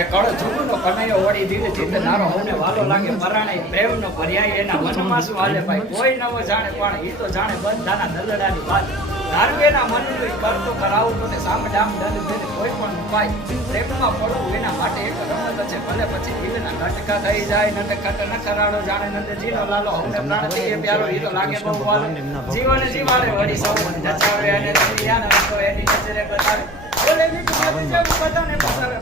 કે કળ જુગનો કનૈયો વળી દિલ જીત નારો હોને વાલો લાગે મરાણે પ્રેમનો પર્યાય એના મનમાં શું હાલે ભાઈ કોઈ નવો જાણે પણ ઈ તો જાણે બંધાના દલડાની વાત ધારવેના મનનું કરતો કરાવતો ને સામે ડામ દંડ દે કોઈ પણ ઉપાય પ્રેમમાં પડવું એના માટે એક રમત છે ભલે પછી દિલના ઘટકા થઈ જાય નટખટ ન કરાડો જાણે નંદજીનો લાલો હોને પ્રાણ દે પ્યારો ઈ તો લાગે બહુ વાલો જીવન જીવાડે વળી સૌને નચાવે અને દરિયાના તો એની નજરે બતાવે બોલે મીઠું જેવું બધાને બતાવે